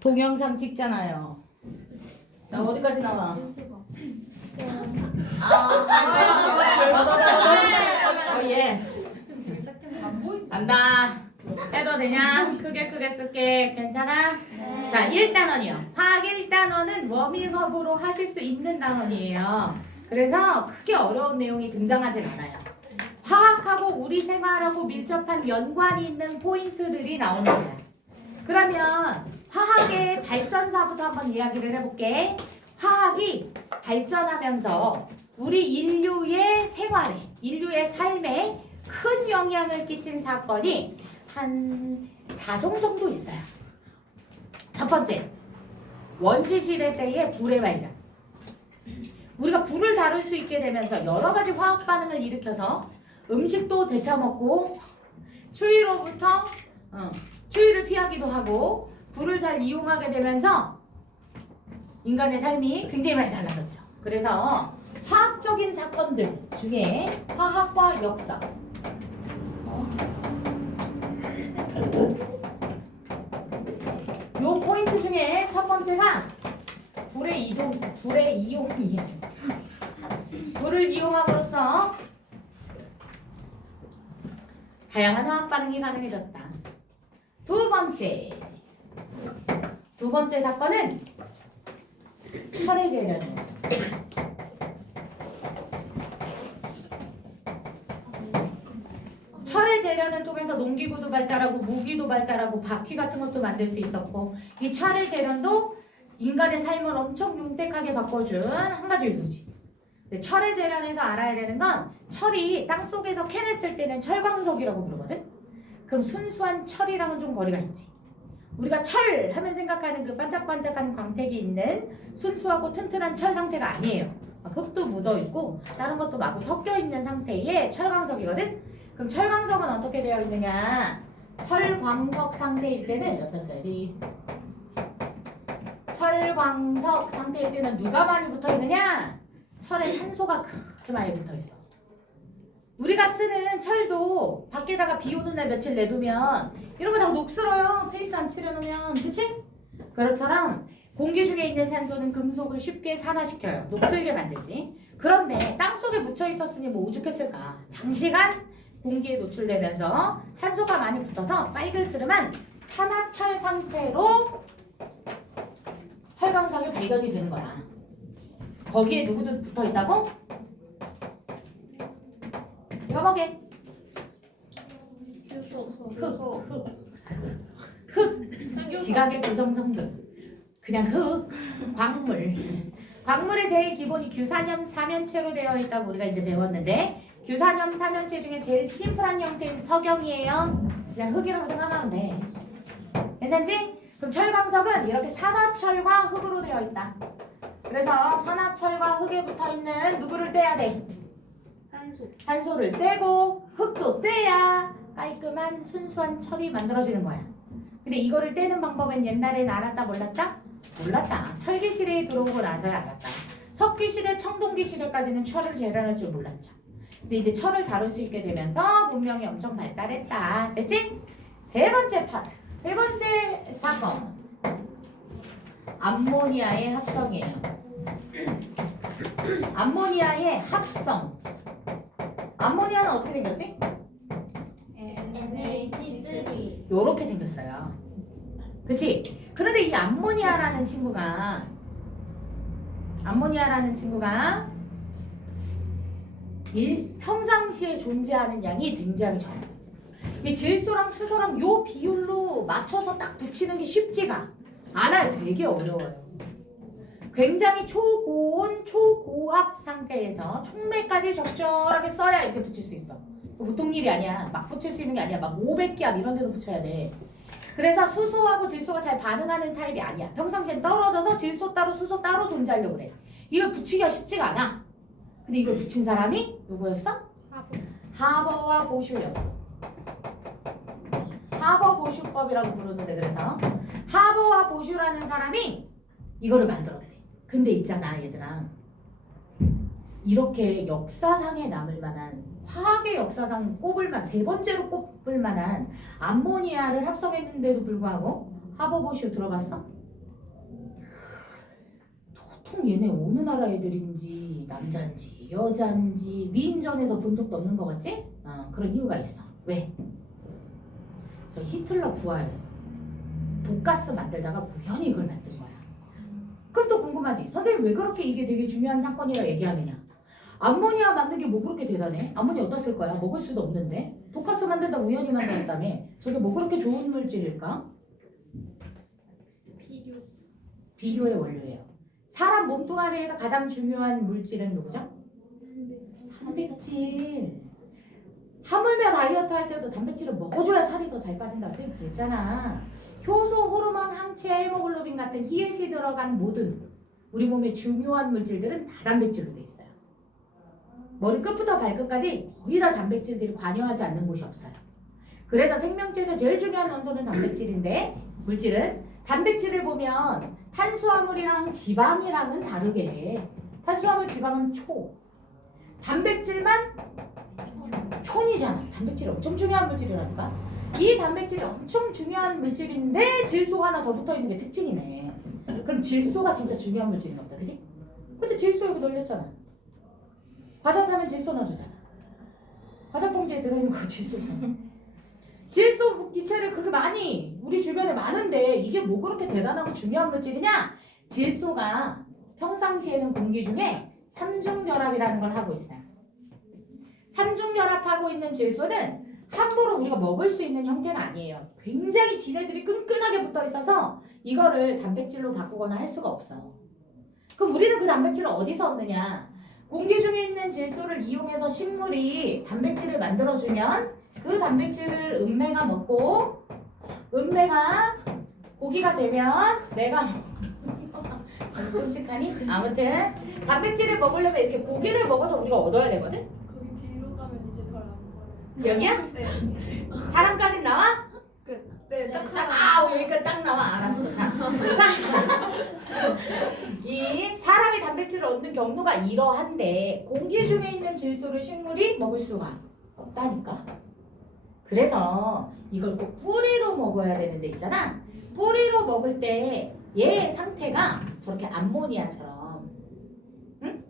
동영상 찍잖아요. 나 어디까지 나와? 예스. 간다. 해도 되냐? 크게 쓸게. 괜찮아? 네. 자, 1단원이요. 화학 1단원은 워밍업으로 하실 수 있는 단원이에요. 그래서 크게 어려운 내용이 등장하진 않아요. 화학하고 우리 생활하고 밀접한 연관이 있는 포인트들이 나오는 거야. 그러면 화학의 발전사부터 한번 이야기를 해볼게. 화학이 발전하면서 우리 인류의 생활에, 인류의 삶에 큰 영향을 끼친 사건이 한 4종 정도 있어요. 첫 번째, 원시시대 때의 불의 발견. 우리가 불을 다룰 수 있게 되면서 여러 가지 화학 반응을 일으켜서 음식도 데펴 먹고 추위로부터 추위를 피하기도 하고 불을 잘 이용하게 되면서 인간의 삶이 굉장히 많이 달라졌죠. 그래서 화학적인 사건들 중에 화학과 역사, 요 포인트 중에 첫 번째가 불의 이용이에요. 불을 이용함으로써 다양한 화학 반응이 가능해졌다. 두 번째 사건은 철의 재련이에요. 철의 재련을 통해서 농기구도 발달하고 무기도 발달하고 바퀴 같은 것도 만들 수 있었고, 이 철의 재련도 인간의 삶을 엄청 윤택하게 바꿔준 한 가지 요소지. 철의 재련에서 알아야 되는 건 철이 땅속에서 캐냈을 때는 철광석이라고 부르거든. 그럼 순수한 철이랑은 좀 거리가 있지. 우리가 철 하면 생각하는 그 반짝반짝한 광택이 있는 순수하고 튼튼한 철 상태가 아니에요. 흙도 묻어있고 다른 것도 마구 섞여있는 상태의 철광석이거든. 그럼 철광석은 어떻게 되어 있느냐? 철광석 상태일 때는 어떻게 철광석 상태일 때는 누가 많이 붙어있느냐? 철에 산소가 그렇게 많이 붙어있어. 우리가 쓰는 철도 밖에다가 비 오는 날 며칠 내두면 이런 거 다 녹슬어요. 페인트 안 칠해놓으면. 그치? 그렇처럼 공기 중에 있는 산소는 금속을 쉽게 산화시켜요. 녹슬게 만들지. 그런데 땅속에 묻혀있었으니 뭐 오죽했을까. 장시간 공기에 노출되면서 산소가 많이 붙어서 빨글스름한 산화철 상태로 철광석이 발견이 되는 거야. 거기에 누구도 붙어있다고? 여보게. 흙. 지각의 구성성분. 그냥 흙. 광물의 제일 기본이 규산염 삼연체로 되어 있다고 우리가 이제 배웠는데, 규산염 삼연체 중에 제일 심플한 형태인 석영이에요. 그냥 흙이라고 생각하면 돼. 괜찮지? 그럼 철광석은 이렇게 산화철과 흙으로 되어 있다. 그래서 산화철과 흙에 붙어있는 누구를 떼야 돼? 산소를 떼고 흙도 떼야 깔끔한 순수한 철이 만들어지는 거야. 근데 이거를 떼는 방법은 옛날엔 알았다 몰랐다? 몰랐다. 철기 시대에 들어오고 나서야 알았다. 석기 시대, 청동기 시대까지는 철을 재련할 줄 몰랐죠. 근데 이제 철을 다룰 수 있게 되면서 문명이 엄청 발달했다. 됐지? 세 번째 파트. 세 번째 사건. 암모니아의 합성이에요. 암모니아의 합성. 암모니아는 어떻게 생겼지? NH3. 요렇게 생겼어요. 그치? 그런데 이 암모니아라는 친구가 평상시에 존재하는 양이 굉장히 적어요. 이 질소랑 수소랑 요 비율로 맞춰서 딱 붙이는 게 쉽지가 않아요. 되게 어려워요. 굉장히 초고온, 초고압 상태에서 촉매까지 적절하게 써야 이렇게 붙일 수 있어. 보통 일이 아니야. 막 붙일 수 있는 게 아니야. 막 500기압 이런 데서 붙여야 돼. 그래서 수소하고 질소가 잘 반응하는 타입이 아니야. 평상시엔 떨어져서 질소 따로 수소 따로 존재하려고 그래. 이걸 붙이기가 쉽지가 않아. 근데 이걸 붙인 사람이 누구였어? 하버와 보슈였어. 하버 보슈법이라고 부르는데, 그래서 하버와 보슈라는 사람이 이거를 만들어내. 근데 있잖아 얘들아, 이렇게 역사상에 남을 만한, 화학의 역사상 꼽을만, 세 번째로 꼽을 만한 암모니아를 합성했는데도 불구하고 하버 보슈 들어봤어? 얘네 어느 나라 애들인지 남자인지 여자인지 위인전에서 본 적도 없는 것 같지? 그런 이유가 있어. 왜? 저 히틀러 부하였어. 독가스 만들다가 우연히 이걸 만든 거야. 그럼 또 궁금하지? 선생님 왜 그렇게 이게 되게 중요한 사건이라 얘기하느냐? 암모니아 만든 게 뭐 그렇게 대단해? 암모니아 어디다 쓸 거야? 먹을 수도 없는데. 독가스 만들다 우연히 만들었다며. 저게 뭐 그렇게 좋은 물질일까? 비료의 원료예요. 사람 몸뚱 아래에서 가장 중요한 물질은 누구죠? 단백질. 하물며 다이어트 할 때도 단백질을 먹어줘야 살이 더 잘 빠진다고 선생님 그랬잖아. 효소, 호르몬, 항체, 헤모글로빈 같은 히읗이 들어간 모든 우리 몸의 중요한 물질들은 다 단백질로 돼 있어요. 머리 끝부터 발끝까지 거의 다 단백질들이 관여하지 않는 곳이 없어요. 그래서 생명체에서 제일 중요한 원소는 단백질인데 물질은 단백질을 보면 탄수화물이랑 지방이랑은 다르게 탄수화물, 지방은 초, 단백질만 촌이잖아. 단백질이 엄청 중요한 물질이라니까. 이 단백질이 엄청 중요한 물질인데 질소가 하나 더 붙어있는 게 특징이네. 그럼 질소가 진짜 중요한 물질인가 보다. 그치? 근데 질소 여기 넣렸잖아. 과자 사면 질소 넣어주잖아. 과자 봉지에 들어있는 거 질소잖아. 질소 기체를 그렇게 많이 우리 주변에 많은데 이게 뭐 그렇게 대단하고 중요한 물질이냐? 질소가 평상시에는 공기 중에 삼중결합이라는 걸 하고 있어요. 삼중결합하고 있는 질소는 함부로 우리가 먹을 수 있는 형태가 아니에요. 굉장히 지네들이 끈끈하게 붙어 있어서 이거를 단백질로 바꾸거나 할 수가 없어요. 그럼 우리는 그 단백질을 어디서 얻느냐? 공기 중에 있는 질소를 이용해서 식물이 단백질을 만들어주면 그 단백질을 은매가 먹고 은매가 고기가 되면 내가 끔찍하니? 아무튼 단백질을 먹으려면 이렇게 고기를 먹어서 우리가 얻어야 되거든? 거기 뒤로 가면 이제 덜 안 보여요. 여기야? 네. 사람까지 나와? 끝. 네, 딱 여기까지 딱 나와. 알았어. 자, 이 사람이 단백질을 얻는 경로가 이러한데 공기 중에 있는 질소를 식물이 먹을 수가 없다니까. 그래서 이걸 꼭 뿌리로 먹어야 되는데 있잖아. 뿌리로 먹을 때 얘 상태가 저렇게 암모니아처럼, 응?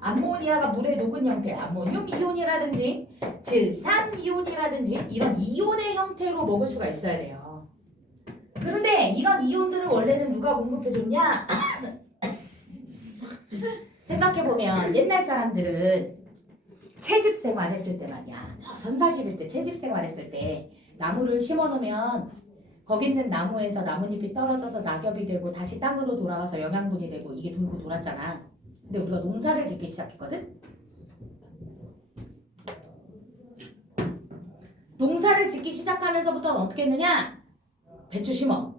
암모니아가 물에 녹은 형태, 암모늄 이온이라든지 질산 이온이라든지 이런 이온의 형태로 먹을 수가 있어야 돼요. 그런데 이런 이온들을 원래는 누가 공급해줬냐? 생각해보면 옛날 사람들은 채집 생활했을 때 말이야. 저 선사시릴 때 채집 생활했을 때 나무를 심어놓으면 거기 있는 나무에서 나뭇잎이 떨어져서 낙엽이 되고 다시 땅으로 돌아가서 영양분이 되고 이게 돌고 돌았잖아. 근데 우리가 농사를 짓기 시작했거든? 농사를 짓기 시작하면서부터는 어떻게 했느냐? 배추 심어.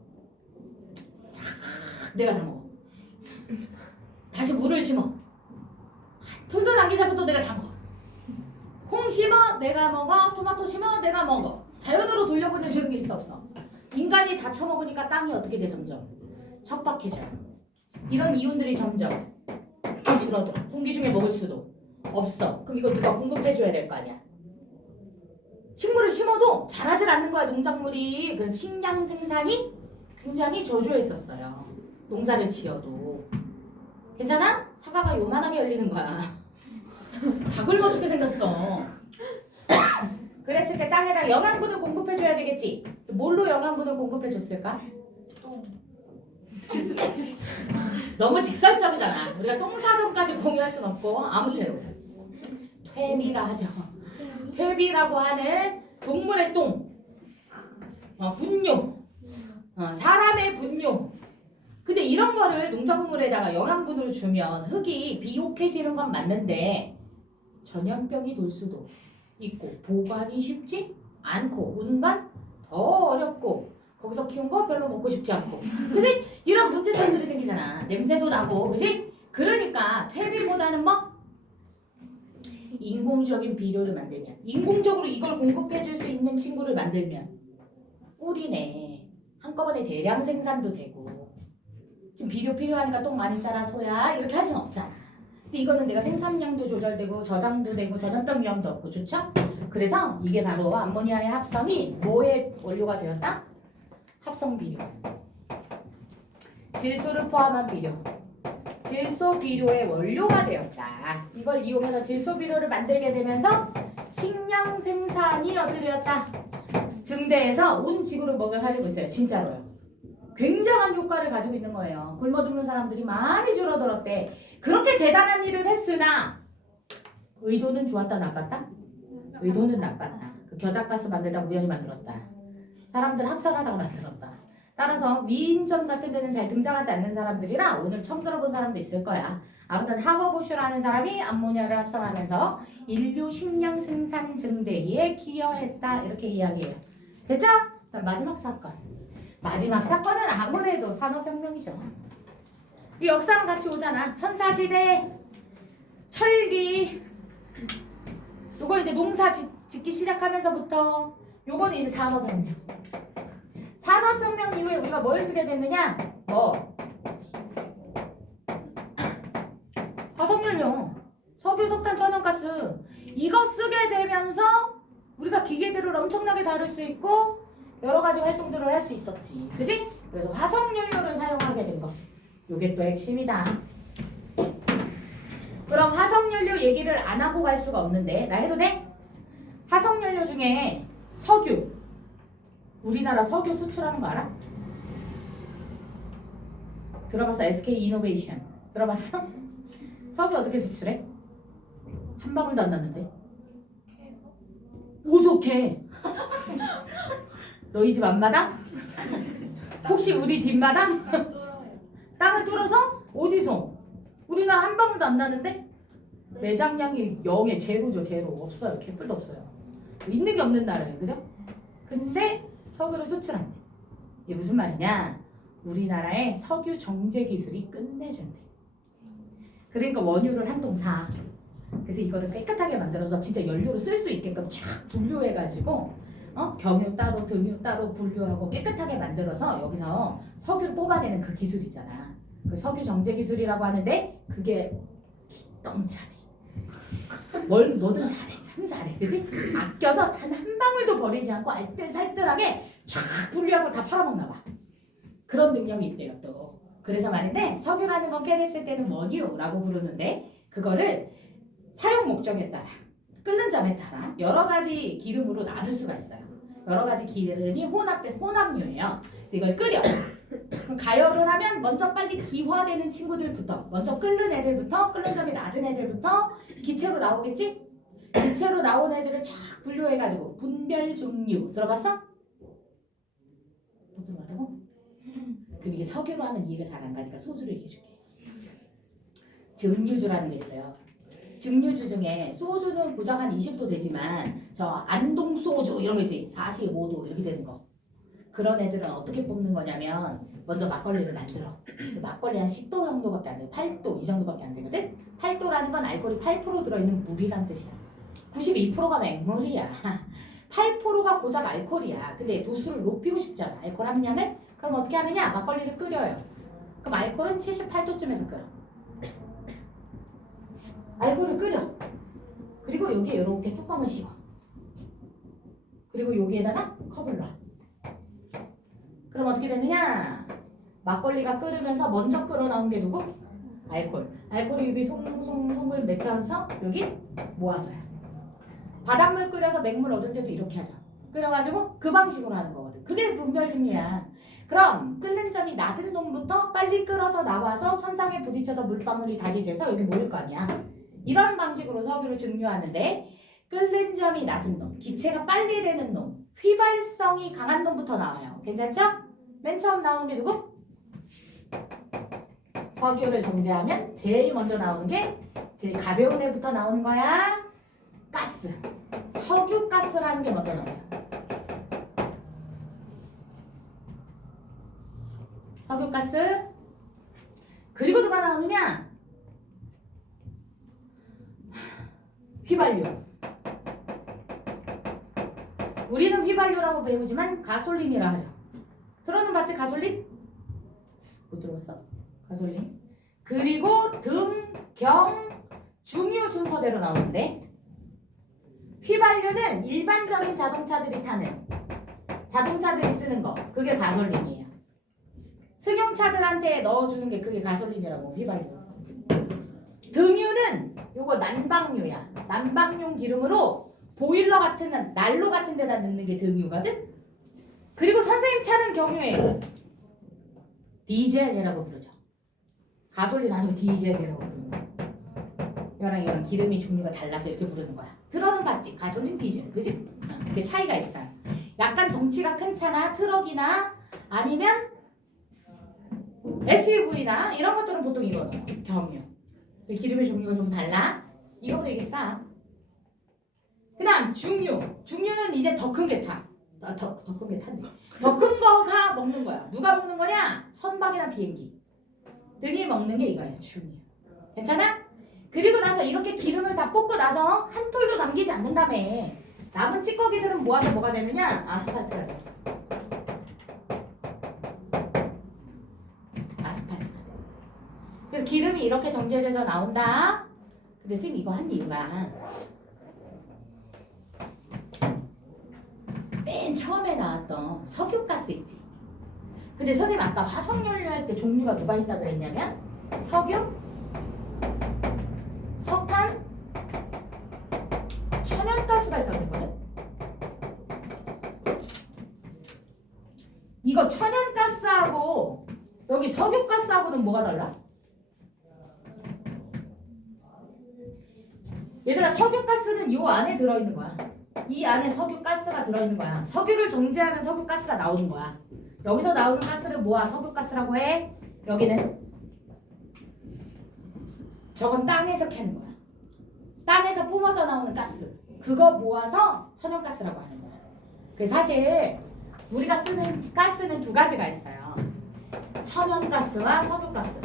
싹 내가 다 먹어. 다시 물을 심어. 돌도 남기지 않고 또 내가 다 먹어. 콩 심어 내가 먹어. 토마토 심어 내가 먹어. 자연으로 돌려보내주는 게 있어 없어? 인간이 다 처먹으니까 땅이 어떻게 돼? 점점 척박해져요. 이런 이온들이 점점 줄어들어. 공기 중에 먹을 수도 없어. 그럼 이거 누가 공급해줘야 될 거 아니야. 식물을 심어도 자라질 않는 거야 농작물이. 그래서 식량 생산이 굉장히 저조해 있었어요. 농사를 지어도. 괜찮아? 사과가 요만하게 열리는 거야. 다 굶어 죽게 생겼어. 그랬을 때 땅에다 영양분을 공급해줘야 되겠지. 뭘로 영양분을 공급해줬을까? 너무 직설적이잖아. 우리가 똥사전까지 공유할 순 없고. 아무튼 퇴비라 하죠. 퇴비라고 하는 동물의 똥, 분뇨, 사람의 분뇨. 근데 이런 거를 농작물에다가 영양분으로 주면 흙이 비옥해지는 건 맞는데 전염병이 돌 수도 있고 보관이 쉽지 않고 운반 더 어렵고 거기서 키운 거 별로 먹고 싶지 않고, 그지? 이런 문제점들이 생기잖아. 냄새도 나고, 그지? 그러니까 퇴비보다는 뭐? 인공적인 비료를 만들면, 인공적으로 이걸 공급해줄 수 있는 친구를 만들면 꿀이네. 한꺼번에 대량 생산도 되고. 지금 비료 필요하니까 똥 많이 싸라 소야 이렇게 할 순 없잖아. 근데 이거는 내가 생산량도 조절되고 저장도 되고 전염병 위험도 없고, 좋죠? 그래서 이게 바로 암모니아의 합성이 뭐의 원료가 되었다? 합성 비료. 질소를 포함한 비료. 질소 비료의 원료가 되었다. 이걸 이용해서 질소 비료를 만들게 되면서 식량 생산이 어떻게 되었다? 증대해서 온 지구를 먹여 살리고 있어요. 진짜로요. 굉장한 효과를 가지고 있는 거예요. 굶어 죽는 사람들이 많이 줄어들었대. 그렇게 대단한 일을 했으나 의도는 좋았다 나빴다? 의도는 나빴다. 그 겨자가스 만들다 우연히 만들었다. 사람들 학살하다가 만들었다. 따라서 위인전 같은 데는 잘 등장하지 않는 사람들이라 오늘 처음 들어본 사람도 있을 거야. 아무튼 하버보슈라는 사람이 암모니아를 합성하면서 인류 식량 생산 증대에 기여했다. 이렇게 이야기해요. 됐죠? 그럼 마지막 사건. 마지막 사건은 아무래도 산업혁명이죠. 이 역사랑 같이 오잖아. 선사시대, 철기, 요거 이제 농사 짓기 시작하면서부터 요거는 이제 산업혁명. 산업혁명 이후에 우리가 뭘 쓰게 됐느냐? 화석연료, 석유, 석탄, 천연가스 이거 쓰게 되면서 우리가 기계들을 엄청나게 다룰 수 있고 여러 가지 활동들을 할 수 있었지. 그지? 그래서 화석연료를 사용하게 된 거. 요게 또 핵심이다. 그럼 화석연료 얘기를 안 하고 갈 수가 없는데 나 해도 돼? 화석연료 중에 석유. 우리나라 석유 수출하는 거 알아? 들어봤어? SK 이노베이션. 들어봤어? 석유 어떻게 수출해? 한 방울도 안 났는데. 오속해. 너희 집 앞마당? 혹시 우리 뒷마당? 뚫어요. 땅을 뚫어서? 어디서? 우리나라 한 방울도 안 나는데? 매장량이 0에 제로죠. 제로. 없어요. 개뿔도 없어요. 있는 게 없는 나라예요. 그죠? 근데 석유를 수출한대. 이게 무슨 말이냐? 우리나라의 석유 정제 기술이 끝내준대. 그러니까 원유를 한 통 사. 그래서 이거를 깨끗하게 만들어서 진짜 연료로 쓸 수 있게끔 쫙 분류해가지고 경유 따로 등유 따로 분류하고 깨끗하게 만들어서 여기서 석유를 뽑아내는 그 기술 있잖아. 그 석유 정제 기술이라고 하는데 그게 기똥차네. 뭘 뭐든 잘해. 참 잘해. 그치? 아껴서 단 한 방울도 버리지 않고 알뜰살뜰하게 쫙 분류하고 다 팔아먹나 봐. 그런 능력이 있대요 또. 그래서 말인데 석유라는 건 캐냈을 때는 원유라고 부르는데 그거를 사용 목적에 따라 끓는 점에 따라 여러 가지 기름으로 나눌 수가 있어요. 여러 가지 기름이 혼합된 혼합류예요. 그래서 이걸 끓여. 그럼 가열을 하면 먼저 빨리 기화되는 친구들부터 먼저 끓는 애들부터 끓는 점이 낮은 애들부터 기체로 나오겠지? 기체로 나온 애들을 쫙 분류해가지고 분별 증류 들어봤어? 못 들어봤다고? 그럼 이게 석유로 하면 이해가 잘 안 가니까 소주로 얘기해줄게. 증류주라는 게 있어요. 증류주 중에 소주는 고작 한 20도 되지만 저 안동 소주 이런 거 있지 45도 이렇게 되는 거 그런 애들은 어떻게 뽑는 거냐면 먼저 막걸리를 만들어. 막걸리 한 10도 정도밖에 안 돼. 8도 이 정도밖에 안 되거든. 8도라는 건 알코올이 8% 들어있는 물이란 뜻이야. 92%가 맹물이야. 8%가 고작 알코올이야. 근데 도수를 높이고 싶잖아. 알코올 함량을. 그럼 어떻게 하느냐? 막걸리를 끓여요. 그럼 알코올은 78도쯤에서 끓여. 알코올을 끓여. 그리고 여기에 이렇게 뚜껑을 씌워. 그리고 여기에다가 컵을 놔. 그럼 어떻게 되느냐? 막걸리가 끓으면서 먼저 끓어 나온 게 누구? 알코올. 알코올이 여기 송송송을 맥혀서 여기 모아져요. 바닷물 끓여서 맹물 얻을 때도 이렇게 하죠. 끓여가지고 그 방식으로 하는 거거든. 그게 분별증류야. 그럼 끓는 점이 낮은 놈부터 빨리 끓어서 나와서 천장에 부딪혀서 물방울이 다시 돼서 여기 모일 거 아니야. 이런 방식으로 석유를 증류하는데 끓는 점이 낮은 놈, 기체가 빨리 되는 놈, 휘발성이 강한 놈부터 나와요. 괜찮죠? 맨 처음 나오는 게 누구? 석유를 정제하면 제일 먼저 나오는 게 제일 가벼운 애부터 나오는 거야. 가스. 석유가스라는 게 먼저 나와요. 석유가스. 그리고 누가 나오느냐? 휘발유. 우리는 휘발유라고 배우지만 가솔린이라 하죠. 들어는 봤지 가솔린? 못 들어봤어? 가솔린. 그리고 등, 경, 중유 순서대로 나오는데 휘발유는 일반적인 자동차들이 타는 자동차들이 쓰는 거 그게 가솔린이에요. 승용차들한테 넣어주는 게 그게 가솔린이라고 휘발유. 요거 난방유야. 난방용 기름으로 보일러 같은 난로 같은 데다 넣는 게 등유거든. 그리고 선생님 차는 경유에 디젤이라고 부르죠. 가솔린 아니고 디젤이라고 부르는 거야. 이거랑 기름이 종류가 달라서 이렇게 부르는 거야. 들어는 봤지? 가솔린, 디젤. 그지? 그 차이가 있어요. 약간 덩치가 큰 차나 트럭이나 아니면 SUV나 이런 것들은 보통 이거 넣어요. 경유. 기름의 종류가 좀 달라. 이거보다 이게 싸. 그 다음 중유. 중유는 이제 더 큰 게 타. 더 큰 게 탄대. 더 큰 거가 먹는 거야. 누가 먹는 거냐? 선박이나 비행기 등이 먹는 게 이거예요. 중유. 괜찮아? 그리고 나서 이렇게 기름을 다 볶고 나서 한 톨도 남기지 않는다며. 남은 찌꺼기들은 모아서 뭐가 되느냐? 아스팔트가 돼. 아스팔트. 그래서 기름이 이렇게 정제돼서 나온다. 근데 선생님 이거 한 이유가 맨 처음에 나왔던 석유가스 있지. 근데 선생님 아까 화석연료 할 때 종류가 누가 있다 그랬냐면 석유, 석탄, 천연가스가 있다고 그랬거든. 이거 천연가스하고 여기 석유가스하고는 뭐가 달라? 얘들아, 석유가스는 이 안에 들어있는 거야. 이 안에 석유가스가 들어있는 거야. 석유를 정제하면 석유가스가 나오는 거야. 여기서 나오는 가스를 모아 석유가스라고 해. 여기는 저건 땅에서 캐는 거야. 땅에서 뿜어져 나오는 가스. 그거 모아서 천연가스라고 하는 거야. 그 사실 우리가 쓰는 가스는 두 가지가 있어요. 천연가스와 석유가스.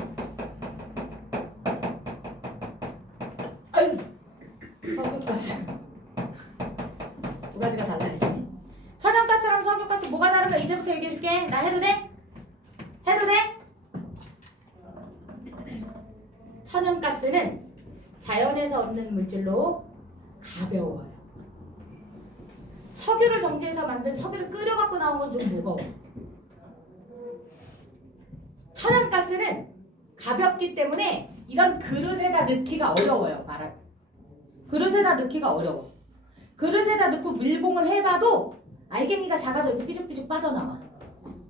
아유, 석유가스. 두 가지가 달라지네. 천연가스랑 석유가스 뭐가 다른가 이제부터 얘기해줄게. 나 해도 돼? 해도 돼? 천연가스는 자연에서 얻는 물질로 가벼워요. 석유를 정제해서 만든 석유를 끓여갖고 나온 건 좀 무거워. 천연가스는 가볍기 때문에 이런 그릇에다 넣기가 어려워요. 그릇에다 넣기가 어려워. 그릇에다 넣고 밀봉을 해봐도 알갱이가 작아서 이렇게 삐죽삐죽 빠져나와.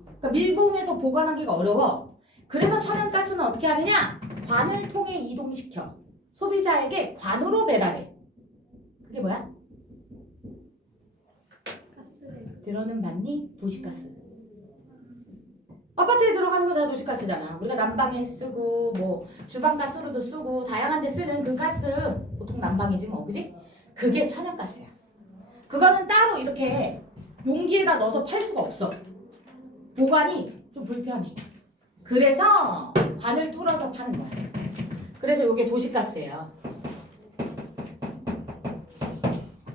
그러니까 밀봉해서 보관하기가 어려워. 그래서 천연가스는 어떻게 하느냐? 관을 통해 이동시켜 소비자에게 관으로 배달해. 그게 뭐야? 들어는 봤니? 도시가스. 아파트에 들어가는 거 다 도시가스잖아. 우리가 난방에 쓰고 뭐 주방가스로도 쓰고 다양한 데 쓰는 그 가스 보통 난방이지 뭐, 그지? 그게 천연가스야. 그거는 따로 이렇게 용기에다 넣어서 팔 수가 없어. 보관이 좀 불편해. 그래서 관을 뚫어서 파는 거야. 그래서 이게 도시가스예요.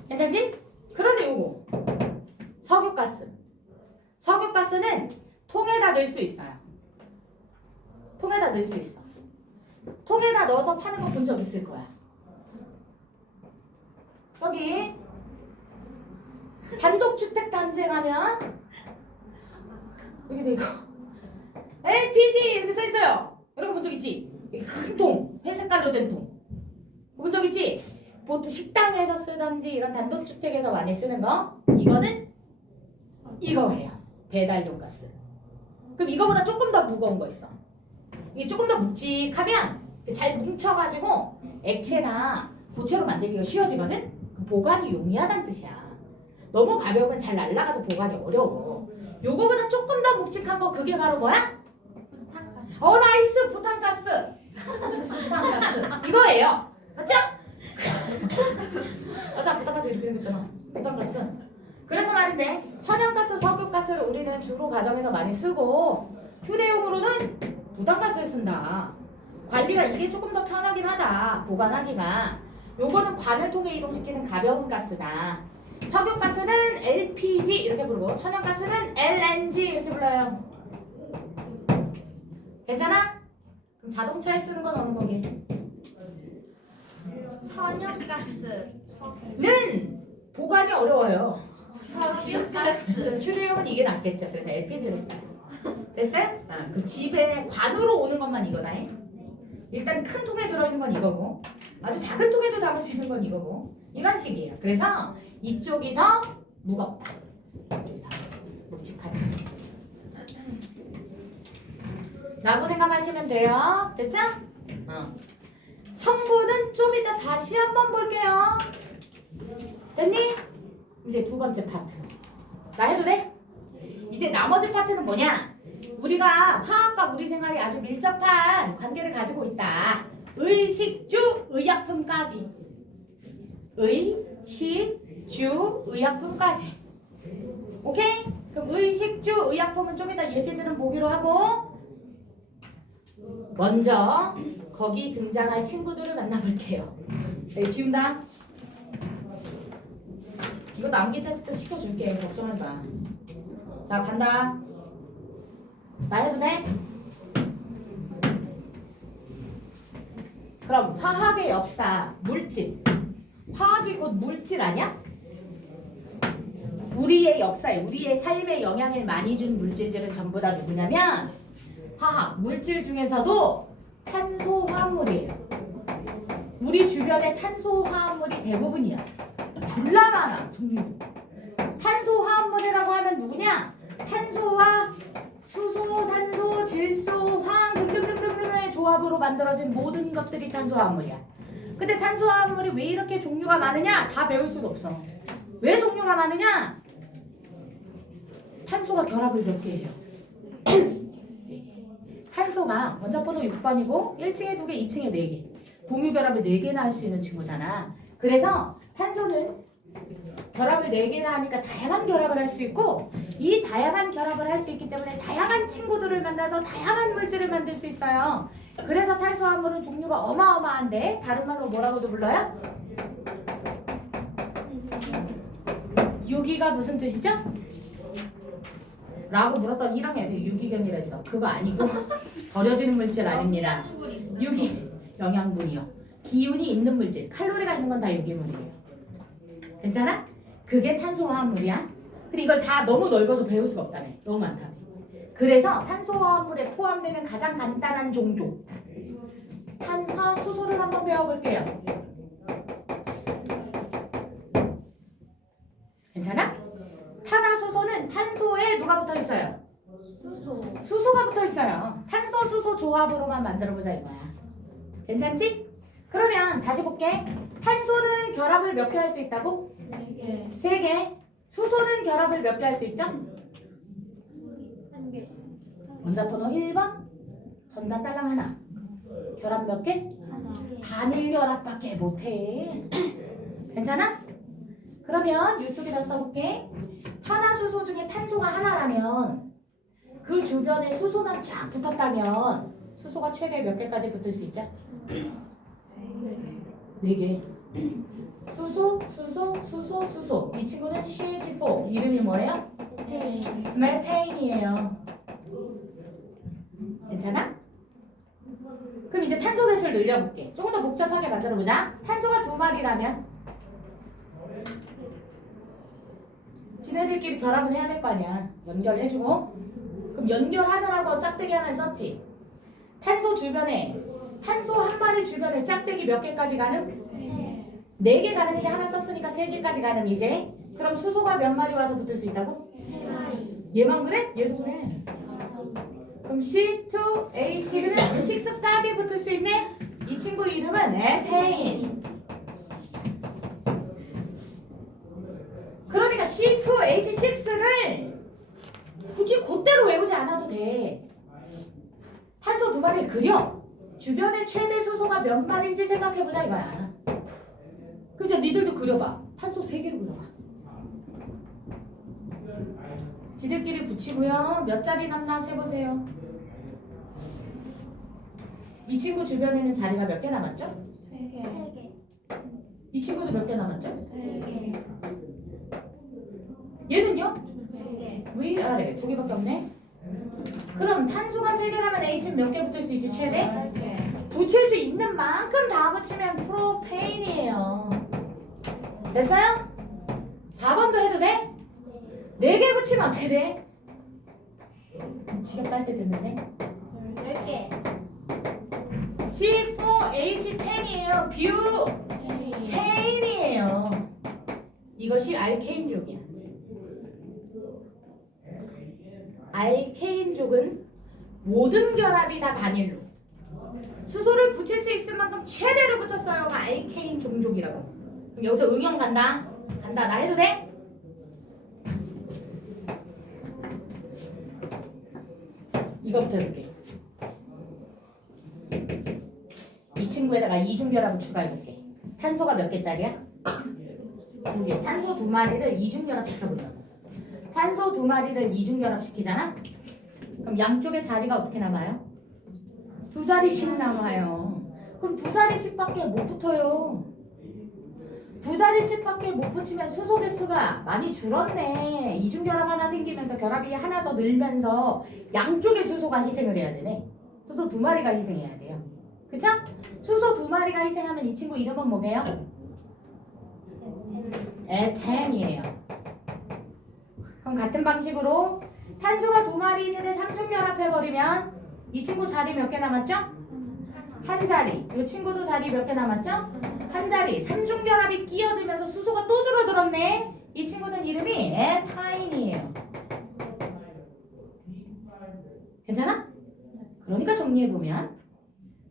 괜찮지? 그런데 요거 석유가스. 석유가스는 통에다 넣을 수 있어요. 통에다 넣을 수 있어. 통에다 넣어서 파는 거 본 적 있을 거야. 저기 단독주택 단지에 가면 여기 돼 있고 LPG 이렇게 써 있어요. 이런 거 본 적 있지? 큰 통, 회색깔로 된 통. 본 적 있지? 보통 식당에서 쓰던지 이런 단독주택에서 많이 쓰는 거. 이거는 이거예요. 배달용 가스. 그럼 이거보다 조금 더 무거운 거 있어. 이게 조금 더 묵직하면 잘 뭉쳐가지고 액체나 고체로 만들기가 쉬워지거든? 보관이 용이하다는 뜻이야. 너무 가벼우면 잘 날아가서 보관이 어려워. 요거보다 조금 더 묵직한 거 그게 바로 뭐야? 나이스! 부탄가스! 부탄가스 이거예요. 맞죠? 맞아, 부탄가스 이렇게 생겼잖아. 부탄가스. 그래서 말인데 천연가스, 석유가스를 우리는 주로 가정에서 많이 쓰고 휴대용으로는 부탄가스를 쓴다. 관리가 이게 조금 더 편하긴 하다. 보관하기가. 요거는 관을 통해 이동시키는 가벼운 가스다. 석유가스는 LPG 이렇게 부르고 천연가스는 LNG 이렇게 불러요. 괜찮아? 그럼 자동차에 쓰는 건 어느 거게? 천연가스는 보관이 어려워요. 석유가스. 휴대용은 이게 낫겠죠. 그래서 LPG를 써요. 됐어요? 그럼 집에 관으로 오는 것만 이거다. 일단 큰 통에 들어있는 건 이거고 아주 작은 통에도 담을 수 있는 건 이거고 이런 식이에요. 그래서 이쪽이 더 무겁다. 이쪽이 더 묵직하다. 라고 생각하시면 돼요. 됐죠? 성분은 좀 이따 다시 한번 볼게요. 됐니? 이제 두 번째 파트. 나 해도 돼? 이제 나머지 파트는 뭐냐? 우리가 화학과 우리 생활이 아주 밀접한 관계를 가지고 있다. 의식주, 의약품까지. 의식주, 의약품까지. 오케이? 그럼 의식주, 의약품은 좀 이따 예시들은 보기로 하고 먼저 거기 등장할 친구들을 만나볼게요. 네, 지운다. 이거 암기 테스트 시켜줄게. 걱정하지 마. 자, 간다. 나 해도 돼? 그럼 화학의 역사, 물질. 화학이 곧 물질 아니야? 우리의 역사에, 우리의 삶에 영향을 많이 준 물질들은 전부 다 누구냐면 화학, 물질 중에서도 탄소화합물이에요. 우리 주변에 탄소화합물이 대부분이야. 졸라 많아, 종류. 탄소화합물이라고 하면 누구냐? 탄소와 수소, 산소, 질소, 황 등등등등등의 조합으로 만들어진 모든 것들이 탄소화합물이야. 근데 탄소화합물이 왜 이렇게 종류가 많으냐? 다 배울 수가 없어. 왜 종류가 많으냐? 탄소가 결합을 몇 개 해요? 탄소가 원자번호 6번이고 1층에 2개, 2층에 4개. 공유 결합을 4개나 할 수 있는 친구잖아. 그래서 탄소는 결합을 4개나 하니까 다양한 결합을 할 수 있고 이 다양한 결합을 할 수 있기 때문에 다양한 친구들을 만나서 다양한 물질을 만들 수 있어요. 그래서 탄소화물은 종류가 어마어마한데 다른 말로 뭐라고도 불러요? 유기가 무슨 뜻이죠? 라고 물었던 1학년 애들이 유기견이랬어. 그거 아니고 버려지는 물질 아닙니다. 유기, 영양분이요. 기운이 있는 물질, 칼로리가 있는 건 다 유기물이에요. 괜찮아? 그게 탄소화합물이야. 근데 이걸 다 너무 넓어서 배울 수가 없다며. 너무 많다며. 그래서 탄소화합물에 포함되는 가장 간단한 종족 탄화수소를 한번 배워볼게요. 괜찮아? 탄화수소는 탄소에 누가 붙어 있어요? 수소가 붙어 있어요. 탄소 수소 조합으로만 만들어보자 이거야. 괜찮지? 그러면 다시 볼게. 탄소는 결합을 몇 개 할 수 있다고? 3개. 수소는 결합을 몇 개 할 수 있죠? 1개. 원자번호 1번 전자 딸랑 하나. 결합 몇 개? 단일 결합밖에 못해. 괜찮아? 그러면 이쪽에다 써볼게. 탄화수소 중에 탄소가 하나라면 그 주변에 수소만 쫙 붙었다면 수소가 최대 몇 개까지 붙을 수 있죠? 4개. 수소, 수소, 수소, 수소. 이 친구는 CH4. 이름이 뭐예요? 메테인이에요. 괜찮아? 그럼 이제 탄소 개수를 늘려볼게. 조금 더 복잡하게 만들어보자. 탄소가 2마리라면 지네들끼리 결합은 해야 될 거 아니야. 연결해주고. 그럼 연결하느라고 짝대기 하나를 썼지. 탄소 주변에 탄소 한 마리 주변에 짝대기 몇 개까지 가능? 4개 가는 게 하나 썼으니까 3개까지 가는 이제. 그럼 수소가 몇 마리 와서 붙을 수 있다고? 3마리. 얘만 그래? 얘도 그래. 그럼 C2H는 6까지 붙을 수 있네? 이 친구 이름은 에테인. 그러니까 C2H6를 굳이 그대로 외우지 않아도 돼. 탄소 2마리를 그려. 주변에 최대 수소가 몇 마리인지 생각해보자 이거야. 그럼 이제 니들도 그려봐. 탄소 3개를 그려봐. 지들끼리 붙이고요. 몇 자리 남나 세보세요. 이 친구 주변에는 자리가 몇 개 남았죠? 3개. 이 친구도 몇 개 남았죠? 3개. 얘는요? 2개. 위아래 2개밖에 없네. 그럼 탄소가 3개라면 H는 몇 개 붙을 수 있지 최대? 8개. 붙일 수 있는 만큼 다 붙이면 프로페인이에요. 됐어요? 4번도 해도 돼? 4개 붙이면 어떻게 돼? 지겹다 할 때 됐는데? 10개. C4H10이에요. 뭐예요? 뷰테인이에요. 이것이 알케인족이야. 알케인족은 모든 결합이 다 단일로 수소를 붙일 수 있을 만큼 최대로 붙였어요가 알케인 종족이라고. 그럼 여기서 응용 간다. 간다. 나 해도 돼? 이거부터 해볼게. 이 친구에다가 이중결합을 추가해볼게. 탄소가 몇 개짜리야? 2개. 탄소 2마리를 이중결합 시켜본다고. 탄소 2마리를 이중결합 시키잖아? 그럼 양쪽의 자리가 어떻게 남아요? 2자리씩 남아요. 그럼 2자리씩밖에 못 붙어요. 2자리씩밖에 못 붙이면 수소 개수가 많이 줄었네. 이중결합 하나 생기면서 결합이 하나 더 늘면서 양쪽의 수소가 희생을 해야 되네. 수소 2마리가 희생해야 돼요. 그쵸? 수소 2마리가 희생하면 이 친구 이름은 뭐게요? 에텐이에요. 그럼 같은 방식으로 탄소가 2마리 있는데 3중결합해버리면 이 친구 자리 몇 개 남았죠? 한 자리. 이 친구도 자리 몇 개 남았죠? 한 자리. 3중결합이 끼어들면서 수소가 또 줄어들었네. 이 친구는 이름이 에타인이에요. 괜찮아? 그러니까 정리해보면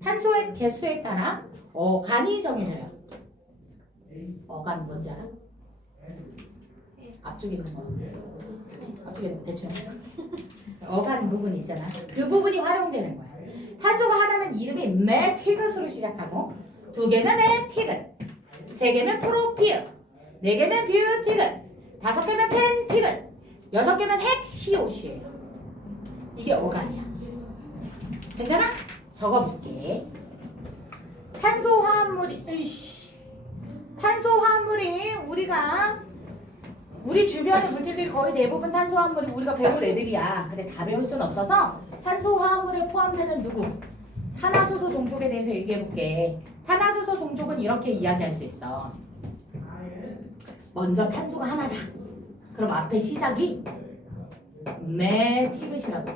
탄소의 개수에 따라 어간이 정해져요. 어간 뭔지 알아? 앞쪽에 있는 거. 앞쪽에 대충 어간 부분 있잖아. 그 부분이 활용되는 거야. 탄소가 하나면 이름이 메티긋으로 시작하고 2개면 에티긋, 3개면 프로피읒, 4개면 뷰티긋, 5개면 펜티긋, 6개면 핵시옷이에요. 이게 어간이야. 괜찮아? 적어볼게. 탄소화합물이 우리 주변의 물질들이 거의 대부분 탄소화합물이 우리가 배울 애들이야. 근데 다 배울 수는 없어서 탄소화합물에 포함되는 누구? 탄화수소 종족에 대해서 얘기해볼게. 탄화수소 종족은 이렇게 이야기할 수 있어. 먼저 탄소가 하나다. 그럼 앞에 시작이 메티긋이라고.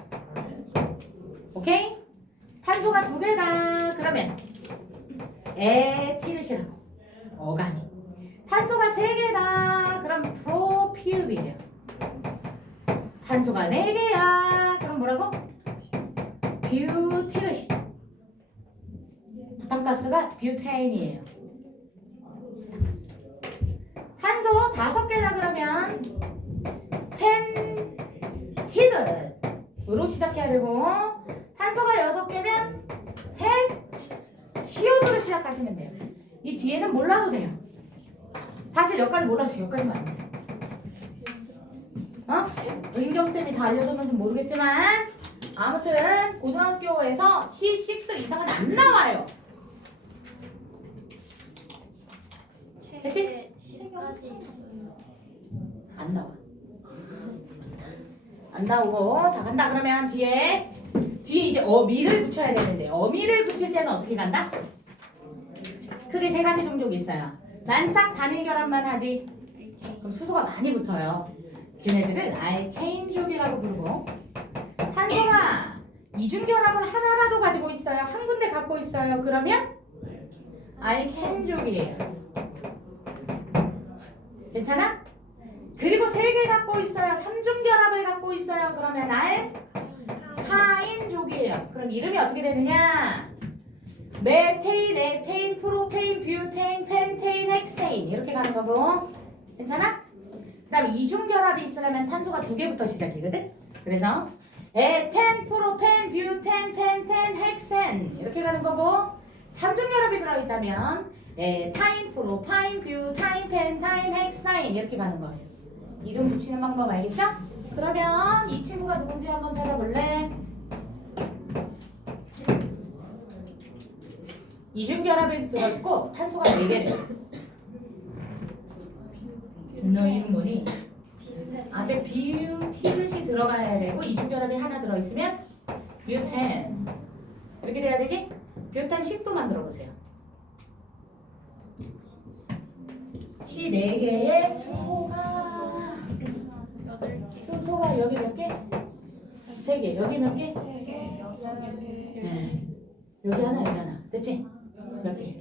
오케이? 탄소가 2개다. 그러면 에티긋이라고. 어간이. 탄소가 3개다. 그럼 프로피읒이에요. 탄소가 4개야. 그럼 뭐라고? 뷰티긋이죠. 부탄가스가 뷰테인이에요. 탄소 5개다 그러면 펜티긋으로 시작해야 되고, 탄소가 6개면 핵시옷으로 시작하시면 돼요. 이 뒤에는 몰라도 돼요. 사실 여기까지 몰라도 여기까지만 안 돼. 은경쌤이 다 알려줬는지 모르겠지만 아무튼 고등학교에서 C6 이상은 안 나와요. 됐지? 안 나와. 안 나오고. 자, 간다. 그러면 뒤에 이제 어미를 붙여야 되는데, 어미를 붙일 때는 어떻게 간다? 크게 3가지 종족이 있어요. 난 싹 단일 결합만 하지. 그럼 수소가 많이 붙어요. 걔네들을 알케인족이라고 부르고, 탄소가 이중결합을 하나라도 가지고 있어요. 한 군데 갖고 있어요. 그러면 알케인족이에요. 괜찮아? 그리고 3개 갖고 있어요. 3중결합을 갖고 있어요. 그러면 알카인족이에요. 그럼 이름이 어떻게 되느냐? 메테인, 에테인, 프로페인, 뷰테인, 펜테인, 헥세인 이렇게 가는 거고. 괜찮아? 그 다음에 이중결합이 있으려면 탄소가 2개부터 시작이거든? 그래서 에텐, 프로펜, 뷰텐, 펜텐, 헥센 이렇게 가는 거고, 3중결합이 들어있다면 타인, 프로파인, 뷰타인, 펜타인, 헥사인 이렇게 가는 거예요. 이름 붙이는 방법 알겠죠? 그러면 이 친구가 누군지 한번 찾아볼래? 이중결합에 들어있고 탄소가 4개래요. 너 이름이 앞에 뷰티긋이 들어가야 되고, 이중결합이 하나 들어있으면 뷰텐 이렇게 돼야 되지? 뷰텐 10도 만들어 보세요. C 4개의 수소가 여기 몇 개? 3개. 여기 몇 개? 3개, 6개. 네. 여기 하나, 여기 하나. 됐지? 몇 개?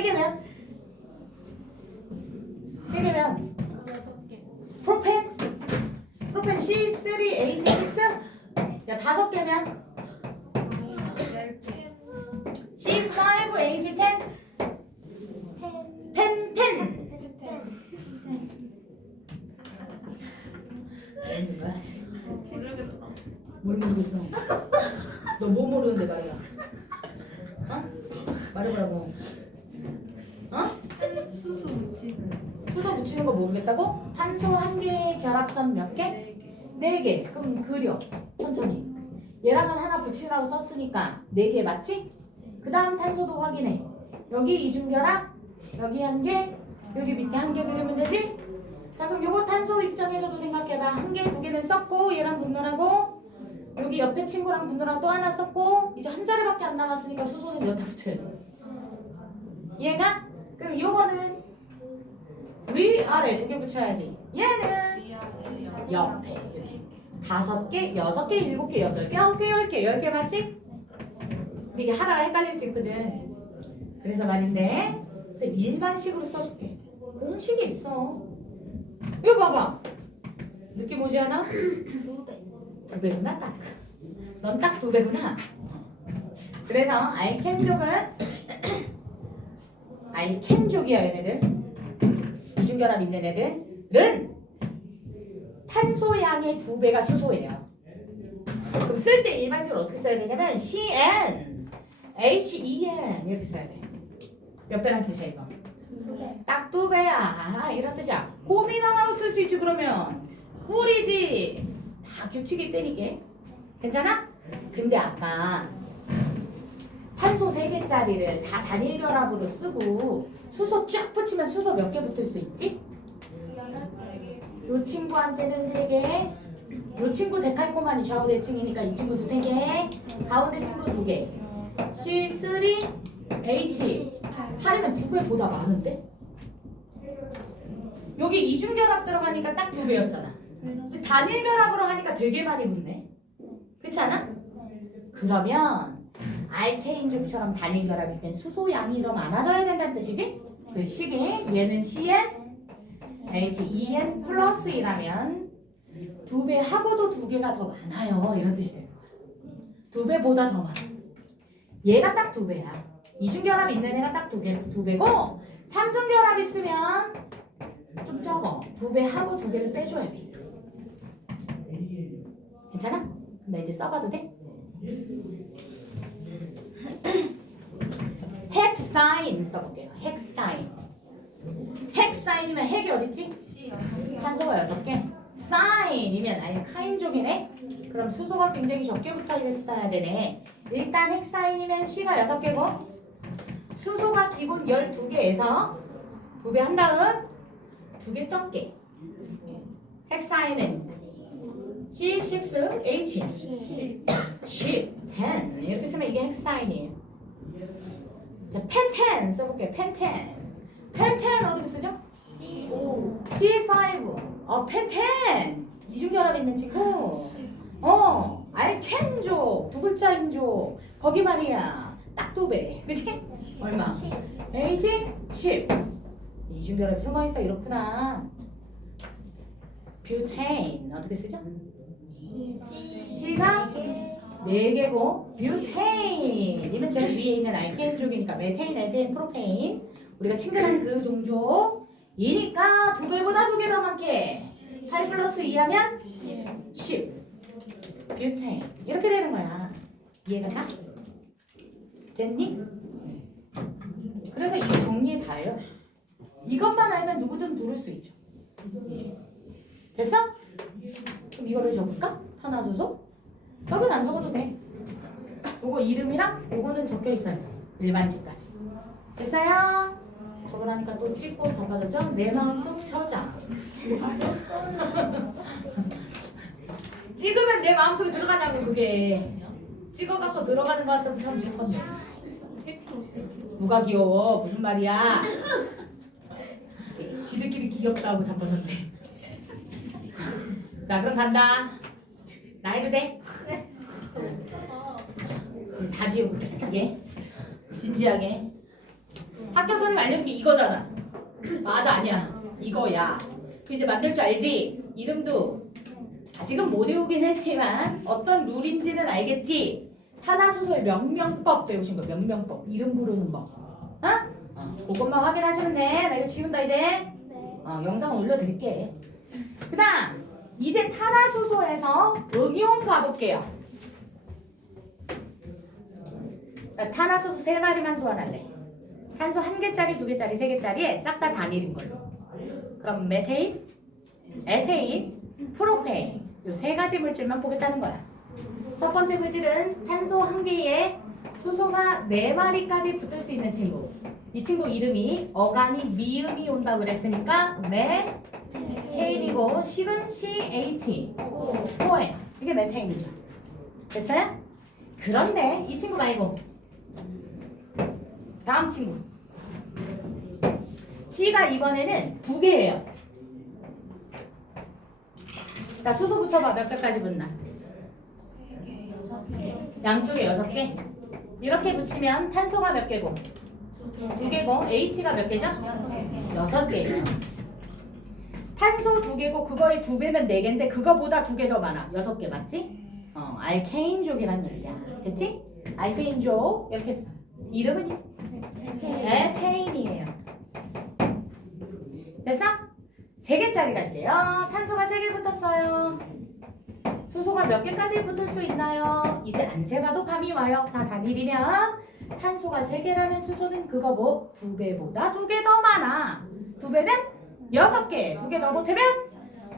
세 개면 프로펜 C3H6 야 5개면 C5H10 펜텐 뭘 모르겠어? 너 뭐 모르는데 말이야? 어? 말해보라고. 어? 수소 붙이는 거 모르겠다고? 탄소 한 개의 결합선 몇 개? 4개. 그럼 그려. 천천히. 얘랑은 하나 붙이라고 썼으니까 4개 맞지? 그 다음 탄소도 확인해. 여기 이중결합, 여기 한 개, 여기 밑에 한 개 그리면 되지? 자 그럼 요거 탄소 입장에서도 생각해봐. 한 개, 2개는 썼고 얘랑 분열하고 여기 옆에 친구랑 분열하고 또 하나 썼고 이제 한 자리밖에 안 남았으니까 수소는 여기다 붙여야지. 얘가? 그럼 요거는 위아래 2개 붙여야지. 얘는 옆에 이렇게 5개, 6개, 7개, 8개, 9개, 10개, 10개 맞지? 근데 이게 하다가 헷갈릴 수 있거든. 그래서 말인데 선생님 일반식으로 써줄게. 공식이 있어. 이거 봐봐. 느낌 오지 않아? 2배구나 딱. 넌 딱 2배구나. 그래서 알켄족은 알켄족이야 얘네들. 이중결합 있는 애들은 탄소양의 2배가 수소예요. 그럼 쓸 때 일반적으로 어떻게 써야 되냐면 CN, HEN 이렇게 써야 돼. 몇 배란 뜻이야 이거? 딱 2배야 이런 뜻이야. 고민 하나로 쓸 수 있지. 그러면 꿀이지. 다 규칙이 있다니까. 괜찮아? 근데 아까 탄소 3개짜리를 다 단일 결합으로 쓰고 수소 쫙 붙이면 수소 몇 개 붙을 수 있지? 요 친구한테는 3개, 요 친구 데칼코마니 좌우 대칭이니까 이 친구도 3개, 가운데 친구 2개. C3H 8이면 2배보다 많은데? 여기 이중결합 들어가니까 딱 2배였잖아. 단일 결합으로 하니까 되게 많이 붙네. 그렇지 않아? 그러면 알케인족처럼 단일 결합일 땐 수소 양이 더 많아져야 된다는 뜻이지? 그 식이 얘는 CN, HEN 플러스 2라면 2배 하고도 2개가 더 많아요. 이런 뜻이 되는 거야. 2배보다 더 많아. 얘가 딱 2배야. 이중결합 있는 애가 딱 2배고 3중결합 있으면 좀 적어. 2배 하고 2개를 빼줘야 돼. 괜찮아? 나 이제 써봐도 돼? 핵사인 써볼게요. 핵사인. 핵사인이면 핵이 어딨지? 탄소가 6개. 사인이면 알카인족이네? 그럼 수소가 굉장히 적게 붙어 있어야 되네. 일단 핵사인이면 C가 6개고 수소가 기본 12개에서 2배 한 다음 2개 적게. 핵사인은 C6H 10 이렇게 쓰면 이게 핵사인이에요. 자, 펜텐 써볼게요. 펜텐 어떻게 쓰죠? C5 펜텐 이중결합 있는 친구. 알켄족 2글자인족 거기 말이야 딱 2배 그치? 얼마? H 10 이중결합이 숨어있어. 이렇구나. 뷰테인 어떻게 쓰죠? C가 4개고 뷰테인이면 제일 위에 있는 알케인족이니까 메테인, 에테인, 프로페인 우리가 친근한 그 종족이니까 2배보다 2개 더 많게 8 플러스 2 하면 10 뷰테인 이렇게 되는 거야. 이해가 가? 됐니? 그래서 이게 정리에 다예요. 이것만 알면 누구든 부를 수 있죠. 이제 됐어? 그럼 이거를 적을까? 하나 소속? 저건 안 적어도 돼. 요거 이름이랑 요거는 적혀 있어야죠. 일반식까지. 됐어요? 적으라니까 또 찍고 잡아줬죠? 내 마음속 저장. 찍으면 내 마음속에 들어가냐고 그게. 찍어갖고 들어가는 거 같으면 참 좋겠네. 누가 귀여워? 무슨 말이야? 지들끼리 귀엽다고 잡아줬네. 자 그럼 간다. 나 해도 돼? 네. 다 지우고 이게 진지하게 학교 선생님 알려준 게 이거잖아. 맞아 아니야? 이거야. 이제 만들 줄 알지? 이름도 아직은 못 외우긴 했지만 어떤 룰인지는 알겠지? 탄화수소의 명명법 배우신 거. 명명법. 이름 부르는 법. 그것만 확인하시면 돼. 나 이거 지운다 이제. 네. 영상 올려드릴게. 그 다음 이제 탄화수소에서 응용 가볼게요. 탄화수소 3마리만 소환할래. 탄소 1개짜리, 2개짜리, 3개짜리에 싹 다 단일인 걸로. 그럼 메테인, 에테인, 프로페인 이 3가지 물질만 보겠다는 거야. 첫 번째 물질은 탄소 1개에 수소가 4마리까지 붙을 수 있는 친구. 이 친구 이름이 어간이 미음이 온다 그랬으니까 메테인이고 식은 CH 코에 이게 메테인이죠. 됐어요? 그런데 이 친구 말고 다음 친구 C가 이번에는 2개예요. 자 수소 붙여봐. 몇 개까지 붙나? 양쪽에 6개. 이렇게 붙이면 탄소가 몇 개고? 2개고 H가 몇 개죠? 6개예요. 탄소 2개고 그거의 2배면 4개인데 그거보다 2개 더 많아. 6개 맞지? 알케인족이란 얘기야. 됐지? 알케인족 이렇게 써. 이름은 에테인이에요. 됐어? 3개짜리 갈게요. 탄소가 3개 붙었어요. 수소가 몇 개까지 붙을 수 있나요? 이제 안 세봐도 감이 와요. 다 단일이면 탄소가 3개라면 수소는 그거 뭐 2배보다 2개 더 많아. 2배면 6개. 2개 더 보태면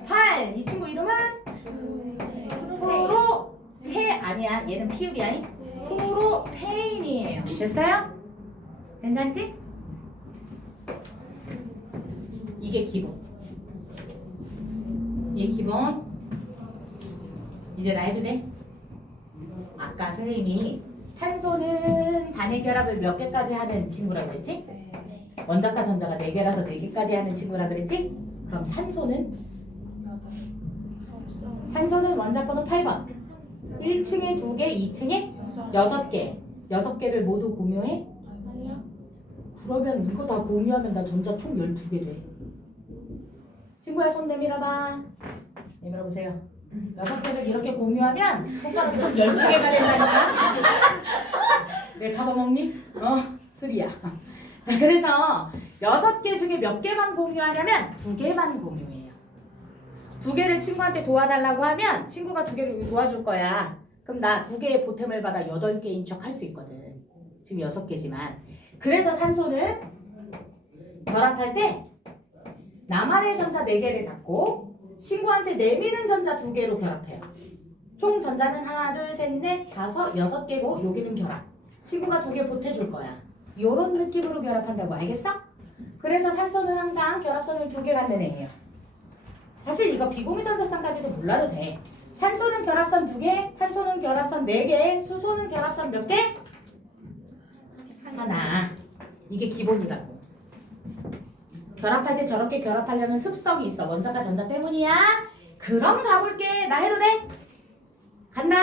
8. 이 친구 이름은 프로페 아니야. 얘는 피읍이야. 프로페인이에요. 됐어요? 괜찮지? 이게 기본. 이게 기본. 이제 나 해도 돼? 아까 선생님이 탄소는 단일 결합을 몇 개까지 하는 친구라고 했지? 원자과 전자가 4개라서 4개까지 하는 친구라 그랬지? 그럼 산소는? 산소는 원자 번호 8번. 1층에 2개, 2층에 6개. 6개를 모두 공유해? 그러면 이거 다 공유하면 나 전자 총 12개 돼. 친구야 손 내밀어봐. 내밀어보세요. 6개를 이렇게 공유하면 손가락 총 12개가 된다니까. 내 잡아먹니? 쓰리야. 자 그래서 6개 중에 몇 개만 공유하냐면 2개만 공유해요. 2개를 친구한테 도와달라고 하면 친구가 2개를 도와줄 거야. 그럼 나 2개의 보탬을 받아 8개인 척 할 수 있거든. 지금 6개지만. 그래서 산소는 결합할 때 나만의 전자 4개를 갖고 친구한테 내미는 전자 2개로 결합해요. 총 전자는 하나, 둘, 셋, 넷, 다섯, 6개고 여기는 결합. 친구가 2개 보태줄 거야. 요런 느낌으로 결합한다고 알겠어? 그래서 산소는 항상 결합선을 2개 갖는 애예요. 사실 이거 비공유 전자쌍까지도 몰라도 돼. 산소는 결합선 2개, 탄소는 결합선 4개, 수소는 결합선 몇 개? 하나. 이게 기본이라고. 결합할 때 저렇게 결합하려면 습성이 있어. 원자과 전자 때문이야. 그럼 가볼게. 나 해도 돼? 간다.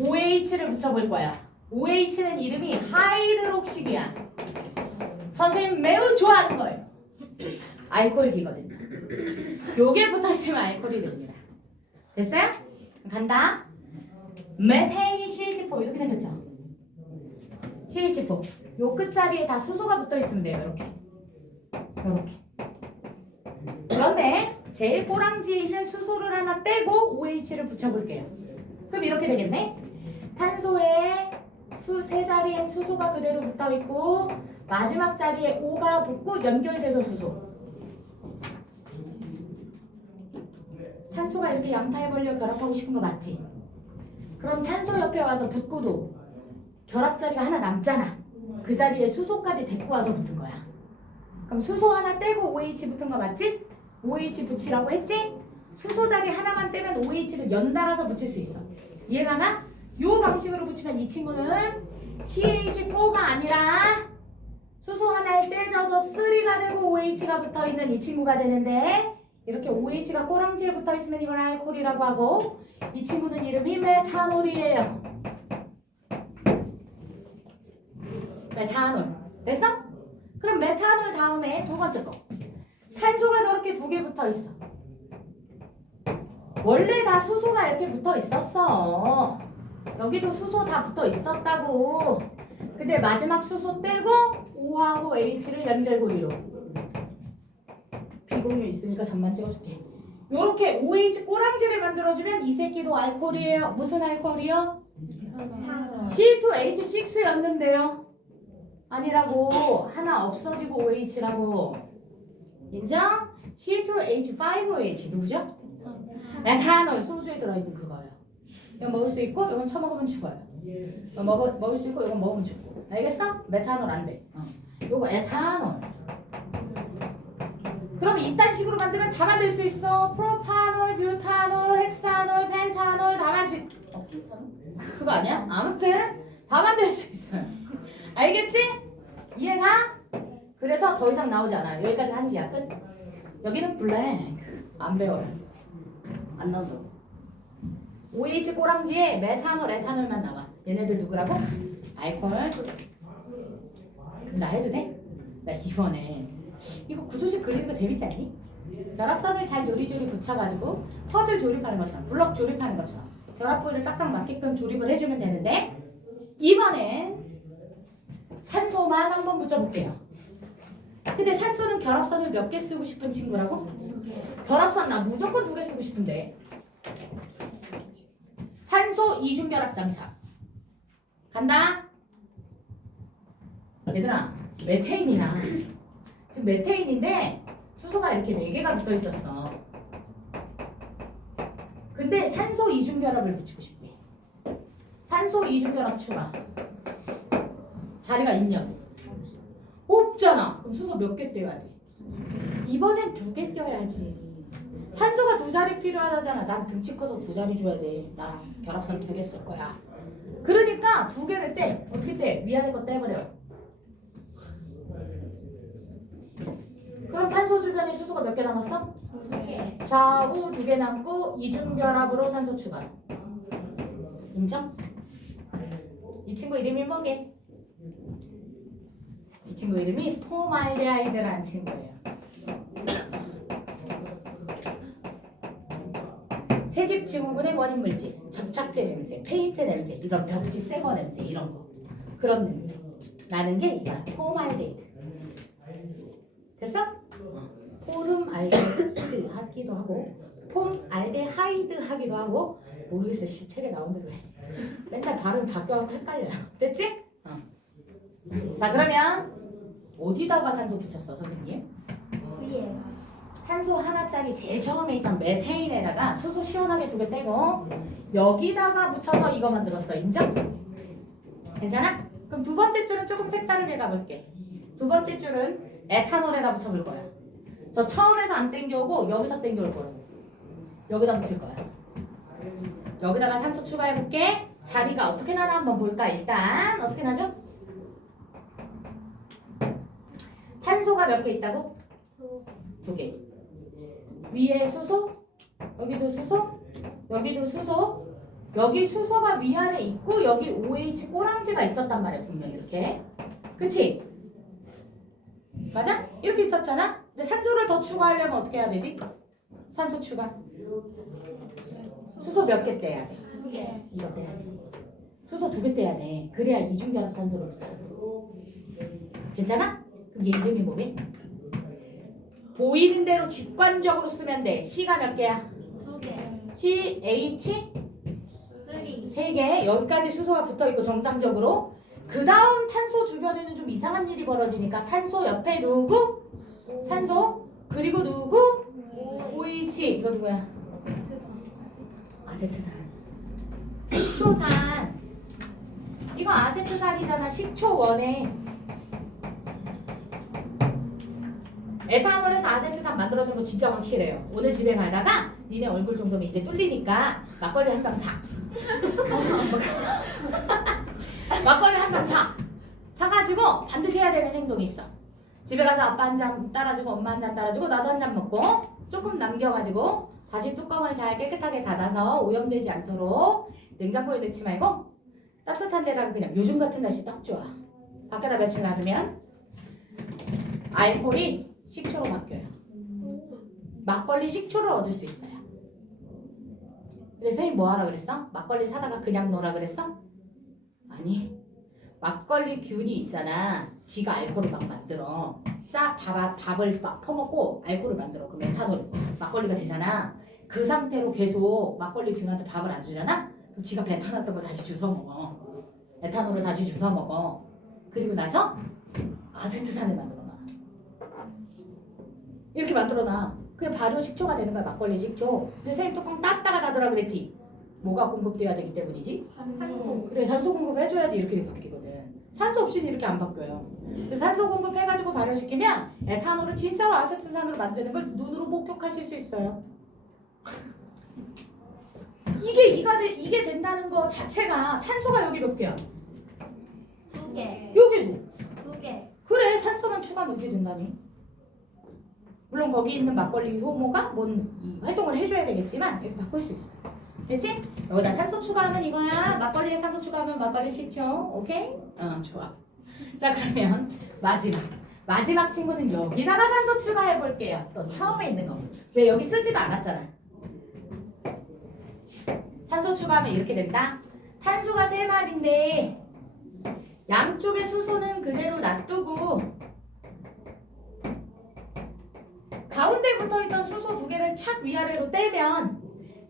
OH를 붙여볼 거야. OH는 이름이 하이드록식이야. 선생님 매우 좋아하는 거예요. 알코올기거든요. 요게 붙어있으면 알코올이 됩니다. 됐어요? 간다. 메테인이 CH4 이렇게 생겼죠? CH4 요 끝자리에 다 수소가 붙어있으면 돼요. 이렇게 이렇게. 그런데 제일 꼬랑지에 있는 수소를 하나 떼고 OH를 붙여볼게요. 그럼 이렇게 되겠네. 탄소에 세 자리엔 수소가 그대로 붙어있고 마지막 자리에 O가 붙고 연결돼서 수소. 산소가 이렇게 양파에 걸려 결합하고 싶은 거 맞지? 그럼 탄소 옆에 와서 붙고도 결합 자리가 하나 남잖아. 그 자리에 수소까지 데리고 와서 붙은 거야. 그럼 수소 하나 떼고 OH 붙은 거 맞지? OH 붙이라고 했지? 수소 자리 하나만 떼면 OH를 연달아서 붙일 수 있어. 이해가 가? 요 방식으로 붙이면 이 친구는 CH4가 아니라 수소 하나에 떼져서 3가 되고 OH가 붙어있는 이 친구가 되는데 이렇게 OH가 꼬랑지에 붙어있으면 이걸 알코올이라고 하고 이 친구는 이름이 메탄올이에요. 메탄올. 됐어? 그럼 메탄올 다음에 두 번째 거. 탄소가 저렇게 두 개 붙어 있어. 원래 다 수소가 이렇게 붙어 있었어. 여기도 수소 다 붙어 있었다고. 근데 마지막 수소 떼고 O하고 H를 연결고리로. 비공유 있으니까 점만 찍어줄게. 요렇게 OH 꼬랑지를 만들어주면 이 새끼도 알코올이에요. 무슨 알코올이요? C2H6였는데요. 아니라고. 하나 없어지고 OH라고. 인정? C2H5OH 누구죠? 메탄올 소주에 들어있는 그거예요. 이건 먹을 수 있고 이건 처먹으면 죽어요. 이거 먹을 수 있고 이건 먹으면 죽고. 알겠어? 메탄올 안 돼. 요거 에탄올. 그럼 이딴 식으로 만들면 다 만들 수 있어. 프로파놀, 뷰타놀, 헥사놀, 펜타놀 다 만들 수 있... 그거 아니야? 아무튼 다 만들 수 있어요. 알겠지? 이해가? 그래서 더 이상 나오지 않아요. 여기까지 하는 게 끝. 여기는 블랭크. 안 배워요. 안 나온다. OH 꼬랑지에 메탄올, 에탄올만 나와. 얘네들 누구라고? 알코올. 그럼 나 해도 돼? 나 이번에 이거 구조식 그리는 거 재밌지 않니? 결합선을 잘 요리조리 붙여가지고 퍼즐 조립하는 것처럼 블럭 조립하는 것처럼 결합부위를 딱딱 맞게끔 조립을 해주면 되는데 이번엔 산소만 한번 붙여볼게요. 근데 산소는 결합선을 몇 개 쓰고 싶은 친구라고? 결합선 나 무조건 2개 쓰고 싶은데 산소 이중결합 장착 간다. 얘들아 메테인이야. 지금 메테인인데 수소가 이렇게 4개가 붙어 있었어. 근데 산소 이중결합을 붙이고 싶대. 산소 이중결합 추가. 자리가 있냐고. 없잖아. 그럼 수소 몇 개 떼야 돼? 이번엔 2개 떼야지. 산소가 2자리 필요하다잖아. 난 등치 커서 2자리 줘야 돼. 나 결합선 2개 쓸 거야. 그러니까 2개를 떼. 어떻게 떼? 위아래 거 떼버려. 그럼 탄소 주변에 수소가 몇 개 남았어? 2개. 좌우 2개 남고 이중결합으로 산소 추가. 인정? 이 친구 이름이 뭐게? 이 친구 이름이 포말데하이드라는 친구예요. 새집 증후군의 원인 물질, 접착제 냄새, 페인트 냄새, 이런 벽지 새거 냄새 이런 거 그런 냄새 나는 게 이거야. 포말데이드. 됐어? 포름알데히드 하기도 하고 폼알데하이드 하기도 하고 모르겠어. 씨 책에 나온 대로 해. 맨날 발음 바뀌어서 헷갈려요. 됐지? 자 그러면 어디다가 산소 붙였어 선생님? 위에. 탄소 하나짜리 제일 처음에 있던 메테인에다가 수소 시원하게 2개 떼고 여기다가 붙여서 이거 만들었어. 인정? 괜찮아? 그럼 두 번째 줄은 조금 색다르게 가볼게. 두 번째 줄은 에탄올에다 붙여볼 거야. 저 처음에서 안 땡겨오고 여기서 땡겨올 거야. 여기다 붙일 거야. 여기다가 산소 추가해볼게. 자리가 어떻게 나나 한번 볼까. 일단 어떻게 나죠? 탄소가 몇 개 있다고? 2개. 위에 수소, 여기도 수소, 여기도 수소. 여기 수소가 위아래 있고 여기 OH 꼬랑지가 있었단 말이야. 분명히 이렇게. 그치? 맞아? 이렇게 있었잖아? 근데 산소를 더 추가하려면 어떻게 해야 되지? 산소 추가. 수소 몇 개 떼야 돼? 2개. 이거 떼야지. 수소 2개 떼야 돼. 그래야 이중결합 산소를 붙여. 괜찮아? 그럼 얘 이름이 뭐게? 보이는 대로 직관적으로 쓰면 돼. C가 몇 개야? 2개. C, H 3. 3개. 여기까지 수소가 붙어있고 정상적으로. 그 다음 탄소 주변에는 좀 이상한 일이 벌어지니까 탄소 옆에 누구? 산소. 그리고 누구? OH. 이거 누구야? 아세트산. 식초산. 이거 아세트산이잖아. 식초 원에. 에탄올에서 아세트산 만들어진 거 진짜 확실해요. 오늘 집에 가다가 니네 얼굴 정도면 이제 뚫리니까 막걸리 한 병 사. 막걸리 한 병 사. 사가지고 반드시 해야 되는 행동이 있어. 집에 가서 아빠 한 잔 따라주고 엄마 한 잔 따라주고 나도 한 잔 먹고 조금 남겨가지고 다시 뚜껑을 잘 깨끗하게 닫아서 오염되지 않도록 냉장고에 넣지 말고 따뜻한 데다가 그냥 요즘 같은 날씨 딱 좋아. 밖에다 며칠 놔두면 알코올이 식초로 바뀌어요. 막걸리 식초를 얻을 수 있어요. 근데 선생님 뭐 하라 그랬어? 막걸리 사다가 그냥 놓으라 그랬어? 아니, 막걸리 균이 있잖아. 지가 알코올을 막 만들어. 밥을 막 퍼먹고 알코올을 만들어. 그 메탄올 막걸리가 되잖아. 그 상태로 계속 막걸리 균한테 밥을 안 주잖아. 그럼 지가 뱉어놨던 걸 다시 주워 먹어. 에탄올을 다시 주워 먹어. 그리고 나서 아세트산을 만들어놔. 이렇게 만들어놔. 그게 발효 식초가 되는 거야. 막걸리 식초. 근데 선생님 뚜껑 땄다가 닫으라 그랬지. 뭐가 공급돼야 되기 때문이지? 산소. 그래, 산소 공급해줘야지 이렇게 바뀌거든. 산소 없이는 이렇게 안 바뀌어요. 그래서 산소 공급해가지고 발효시키면 에탄올을 진짜로 아세트산으로 만드는 걸 눈으로 목격하실 수 있어요. 이게 된다는 거 자체가 탄소가 여기 몇 개야? 2개. 여기도. 2개. 그래, 산소만 추가하면 이게 된다니. 물론 거기 있는 막걸리 효모가 뭔 활동을 해줘야 되겠지만 이렇게 바꿀 수 있어요. 됐지? 여기다 산소 추가하면 이거야. 막걸리에 산소 추가하면 막걸리 식초. 오케이? 좋아. 자, 그러면 마지막 친구는 여기다가 산소 추가해 볼게요. 또 처음에 있는 거. 왜 여기 쓰지도 않았잖아. 산소 추가하면 이렇게 된다. 탄소가 3마리인데 양쪽의 수소는 그대로 놔두고 가운데 붙어있던 수소 2개를 착 위아래로 떼면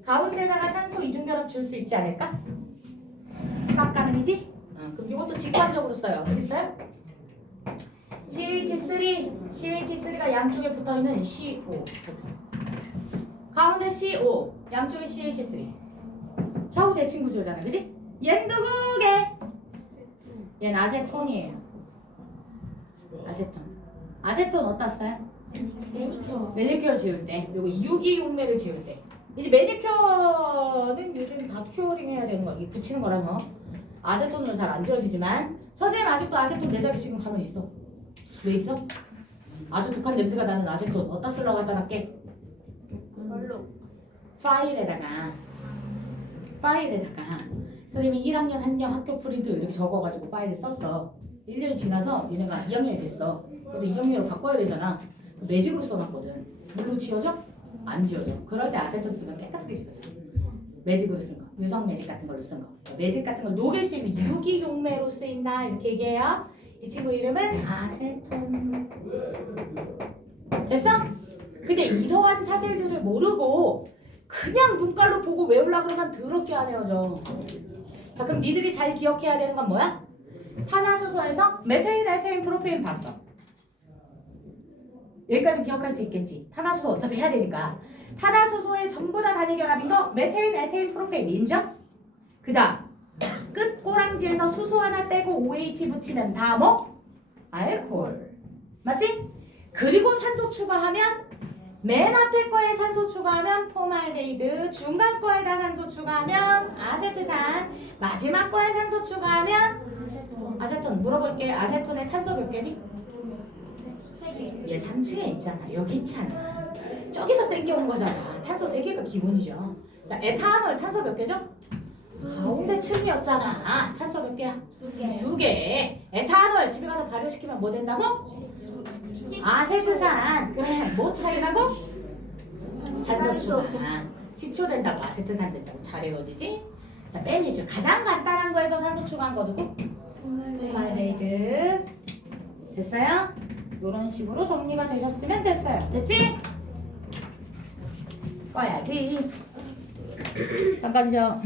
가운데다가 산소 이중결합 줄 수 있지 않을까? 싹 가능이지? 그럼 이것도 직관적으로 써요. 어떻게 써요? CH3가 양쪽에 붙어있는 CO. 여기 써. 가운데 CO, 양쪽에 CH3. 좌우 대칭 구조잖아, 그지? 얘는 누구게? 얘는 아세톤이에요. 아세톤 어디다 써요? 매니큐어 지울 때, 요거 유기용매를 지울 때. 이제 매니큐어는 요즘 다 큐어링 해야 되는 거, 이게 붙이는 거라서 아세톤으로 잘 안 지워지지만 선생님 아직도 아세톤 내 자리 지금 가만히 있어. 왜 있어? 아주 독한 냄새가 나는 아세톤 어디다 쓰려고 갖다 놨게? 별로. 파일에다가 선생님이 1학년 한년 학교 프린트 이렇게 적어가지고 파일을 썼어. 1년이 지나서 얘네가 2학년이 됐어. 근데 2학년으로 바꿔야 되잖아. 매직으로 써놨거든. 물로 지워져? 안 지워져. 그럴 때 아세톤 쓰면 깨끗하게 지워져. 매직으로 쓴 거. 유성 매직 같은 걸로 쓴 거. 매직 같은 걸 녹일 수 있는 유기용매로 쓰인다. 이렇게 얘기해요. 이 친구 이름은 아세톤. 됐어? 근데 이러한 사실들을 모르고 그냥 눈깔로 보고 외우려고 그러면 더럽게 안 헤어져. 자, 그럼 니들이 잘 기억해야 되는 건 뭐야? 탄화수소에서 메테인, 에테인, 프로페인 봤어. 여기까지 기억할 수 있겠지. 탄화수소 어차피 해야 되니까. 탄화수소의 전부 다 단일 결합인 거 메테인, 에테인, 프로페인 인정? 그 다음 끝 꼬랑지에서 수소 하나 떼고 OH 붙이면 다 뭐? 알코올. 맞지? 그리고 산소 추가하면 맨 앞에 거에 산소 추가하면 포말데이드, 중간 거에다 산소 추가하면 아세트산, 마지막 거에 산소 추가하면 아세톤. 물어볼게. 아세톤의 탄소 몇 개니? 3개. 얘 3층에 있잖아. 여기 있잖아. 저기서 땡겨온 거잖아. 탄소 3개가 기본이죠. 자, 에탄올 탄소 몇 개죠? 가운데 층이었잖아. 탄소 몇 개야? 2개. 2개. 에탄올 집에 가서 발효시키면 뭐 된다고? 아세트산. 그래, 뭐 차이라고? 산소 추가. 식초 된다고 아세트산 된다고. 잘 외워지지? 자, 매니저 가장 간단한 거에서 산소 추가한 거 누구? 포말데이드. 됐어요? 이런 식으로 정리가 되셨으면 됐어요. 됐지? 꺼야지. 잠깐요.